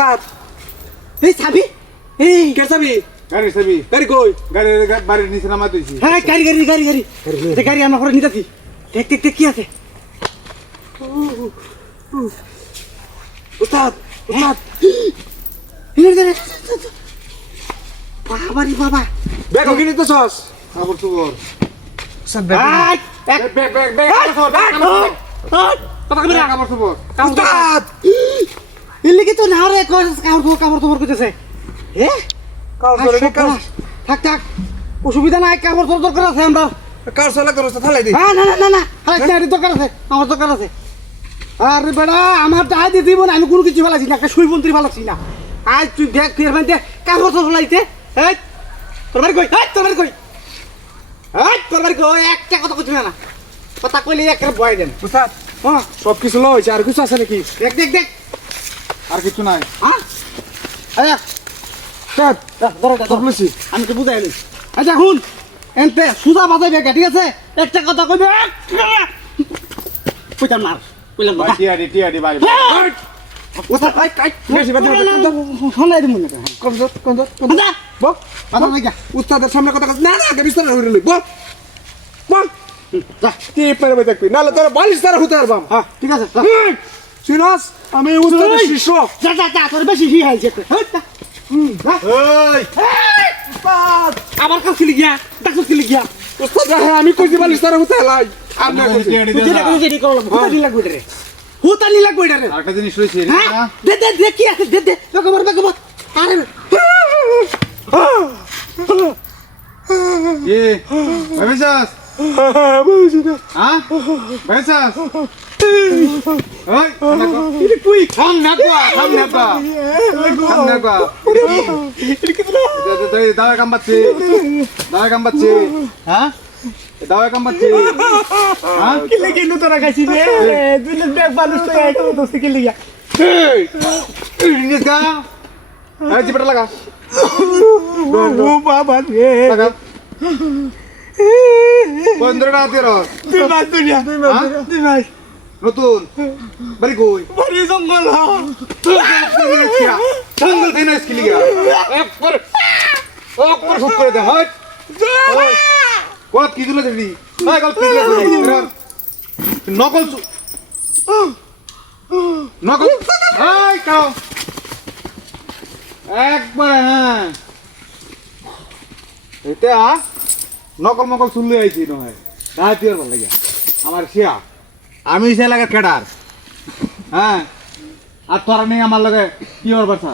উস্তাদ এই চাবি এই কে চাবি গাড়ি চাবি গাড়ি কই গাড়ি বাড়ির নিচে নামা দিয়েছি হ্যাঁ গাড়ি গাড়ি গাড়ি গাড়ি এই গাড়ি আমার ঘরে নিতেছি দেখ দেখ দেখ কি আছে উস্তাদ উস্তাদ বাবা রে বাবা ব্যাগ কিনে তো সস আবার সুবর এক ব্যাগ ব্যাগ ব্যাগ কথা কবি না আবার সুবর উস্তাদ ইল্লি কি তো না রে কামড় তোমার কইতেছে হ্যাঁ কাল চলে কাল থাক থাক অসুবিধা নাই কামড় তোর দরকার আছে আমরা কাল চলে তোর উস্তাদ থালাই দি হ্যাঁ না না না না হালাই না দরকার আছে আমার দরকার আছে আরে বেড়া আমার টাকা দিয়ে দিব না আমি কোনো কিছু ফেলাছি না একটা সুইমন্ত্রী ফেলাচ্ছি না আজ তুই দেখ তুই এর মধ্যে কামড় তোর ফেলাইতে এই তোর বাড়ি কই তোর বাড়ি কই তোর বাড়ি কই একটা কথা কইছিস না কথা কইলে একটা বয় দেন উস্তাদ হ্যাঁ সব কিছু লইছে আর কিছু আছে নাকি দেখ দেখ দেখ আর কিছু নাই হ্যাঁ আরে উস্তাদ ধরো সব লইছি আমি তো বুঝাই নি আচ্ছা হুন এনতে সুজা বাজাই বেগা ঠিক আছে একটা কথা কইবে কইতাম না কইলাম না টিয়াডি বাড়ি ওটা কাই কাই বেশি বাদ হলাই দিমু না কম আচ্ছা বক আদা লাগা উস্তাদের সামনে কথা না না আগে বিস্তার হইরে লই বক বক যা কি পেরে বই দেখবি নালে তোর বালিশ তার হতে পারবাম হ্যাঁ ঠিক আছে যা সিনাস আমি উস্তাদের শিষ্য যা যা যা তোর বেশি হি হাইছে হ্যাঁ এই উস্তাদ আবার কাছিলি গিয়া ডাকছিলি গিয়া উস্তাদ হ্যাঁ আমি কইছি বালিশ তার হতে লাই আপনি কইছি টিয়াডি তুই যেটা কইছিস এটাই করলাম হুতা নি লাগবে রে হুতা নি লাগবে রে আরেকটা জিনিস রয়েছে হ্যাঁ দে দে দে কি আছে দে দে বেগমর আরে কি ভাইসাস হ্যাঁ ভাইসাস ওই এটা কই থাম না গো দাওয়া কাম পাচ্ছি হ্যাঁ দাওয়া কাম পাচ্ছি হ্যাঁ কি লাগি নো তোরা খাইছি রে দুই ব্যাগ বালুস তো আইতো তো কি লাগা নিস গা এই জিপটা লাগা ও বাবা রে লাগা 15 টাকা দিয়ে রস তুই মাছ দুনিয়া তুই মাছ নতুন বাড়ি কই বাড়ি জঙ্গল জঙ্গল থেকে নাইস কিলিগা একবার সব করে দে হাট কত কি দিলে দিবি ভাই গল্প কি দিলে নকল এই কাও একবার হ্যাঁ এটা নকল মকল শুনলে আইছি নয় দাঁড়াতে আর ভালো লাগে আমার শিয়া আমি সে লাগে খেডার হ্যাঁ আর তোরা নেই আমার লাগে কি ওর বাসা